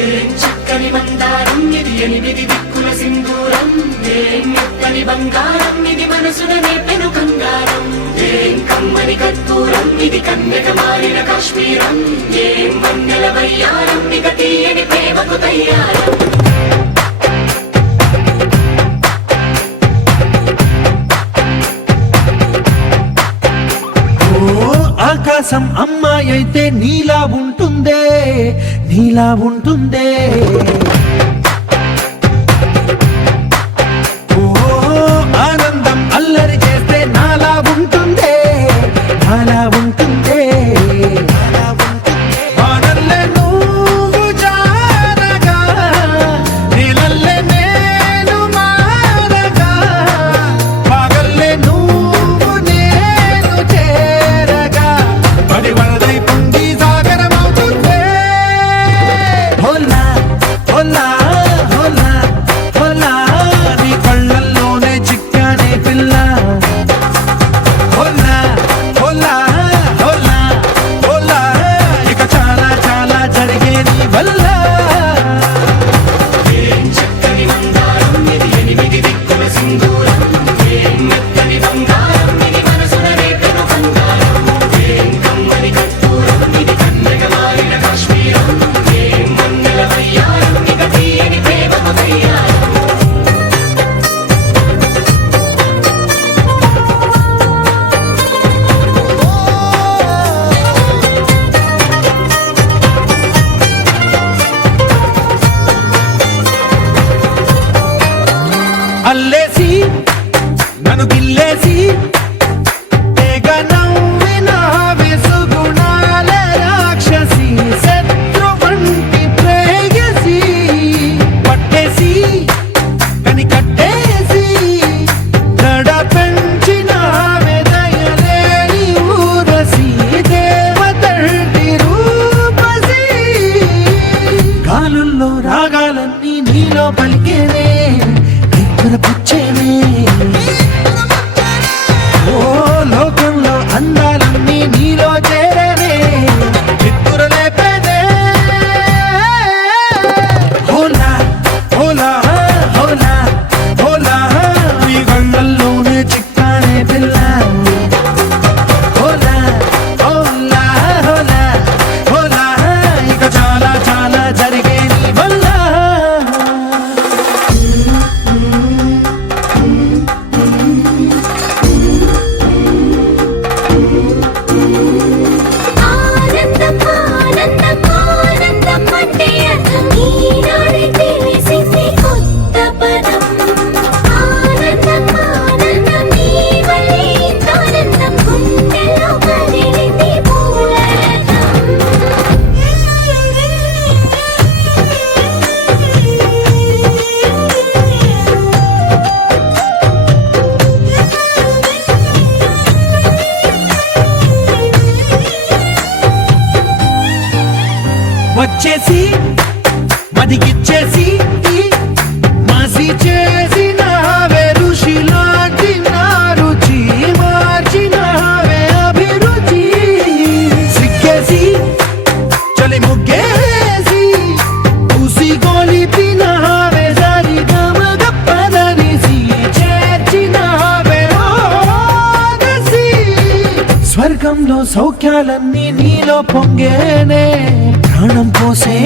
ఏం చక్కని మందారం ఇది, ఎనిమిది దిక్కుల సింధూరం. ఏం మెత్తని బంగారం ఇది, మనసున నేపెను కంగారం. ఏం కమ్మని కర్పూరం ఇది, కన్యక మారిన కాశ్మీరం. ఏం వన్నెల వయ్యారం ఇక తీయని ప్రేమకు తయ్యారం. ఆకాశం అమ్మాయి అయితే నీలా ఉంటుందే, నీలా ఉంటుందే. ఓ ఆనందం అల్లరి చేస్తే నాలా ఉంటుందే, నాలా ఉంటుందే. వానల్లే నువ్వు జారగా, నీలల్లే నేను మారగా, పగల్లే నువ్వు నేను చేరగా, పడి వరదై పొంగి సాగరమవుతుందే. హోలా హోలా హోలా హోలా, నీ కళ్ళల్లోనే చిక్కానే పిల్ల. హోలా హోలా హోలా హోలా, ఇక చాలా చాలా జరిగే నీ వల్ల. ఏం చక్కని మందారం ఇది, ఎనిమిది దిక్కుల సింధూరం. ఏం మెత్తని బంగారం ఇది, మనసున నేపెను కంగారం. ఏం కమ్మని కర్పూరం ఇది, కన్యక మారిన కాశ్మీరం. ఏం వన్నెల వయ్యారం ఇక తీయని ప్రేమకు తయ్యారం. అల్లేసి నన్ను గిల్లేసి తెగ నవ్విన విసుగుణాల రాక్షసి, శత్రు వంటి ప్రేయసి, పట్టేసి కని కట్టేసి దడ పెంచిన దయలేని ఊరసి, దేవతంటి రూపసి. గాలుల్లో రాగాలన్నీ నీలో పలికేనే, పుచ్చేనే. ఓ లోకంలో అందాలన్నీ నీలో చేరనే, నిద్దురలేపేనే. హోలా హోలా హోలా హోలా, నీ గంగల్లోనే చిక్కానే పిల్ల. హోలా హోలా హోలా హోలా, ఇక చాలా చాలా జరిగే నీ వల్ల. ఆనందం ఆనందం ఆనందం అంటే అర్థం ఈనాడే తెలిసింది కొత్త పదం. ఆనందం ఆనందం నీ వల్లే ఇంత ఆనందం, గుండెలో కదిలింది పూలరథం. వచ్చేసి మదిగిచ్చేసి మాసి చేసినావే, ఋషిలాంటి నా రుచి మార్చినావే అభిరుచి. సిగ్గేసి చలి ముగ్గేసి ఉసి గొలిపినావే, సరి గమగ పదనిసి చేర్చినావే ఓదసి. స్వర్గంలో సౌఖ్యాలన్నీ నీలో పొంగేనే, ప్రాణం పోసే